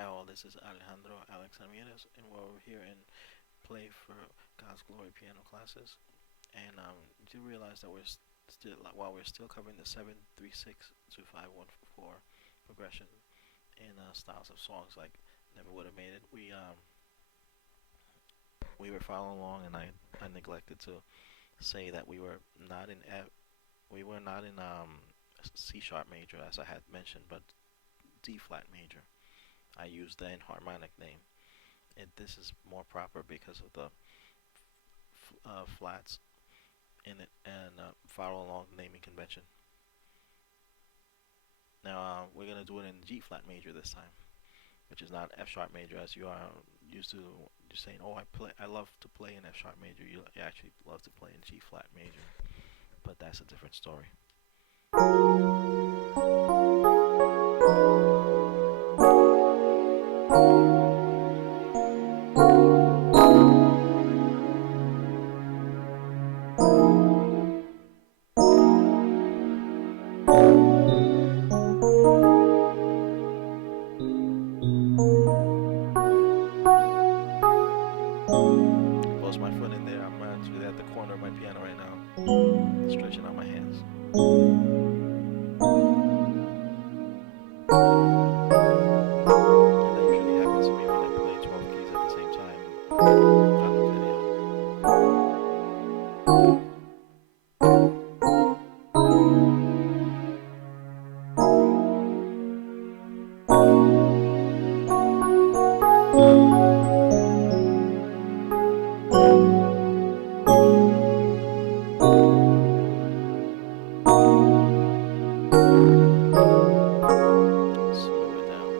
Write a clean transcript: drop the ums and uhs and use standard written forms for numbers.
Hi all, this is Alejandro Alex Ramirez, and we're over here in Play for God's Glory piano classes. And do realize that still, while we're still covering the 7/3/6 to 5/1/4 progression in styles of songs like Never Would Have Made It, we were following along, and I neglected to say that we were not in C sharp major as I had mentioned, but D flat major. I used the enharmonic name. This is more proper because of the flats in it and follow along the naming convention. Now we're gonna do it in G flat major this time, which is not F sharp major as you are used to. You're saying, "Oh, I love to play in F sharp major." You actually love to play in G flat major, but that's a different story. Close my foot in there. I'm actually at the corner of my piano right now, stretching out my hands. And that usually happens to me when I play 12 keys at the same time on a video. Slow it down.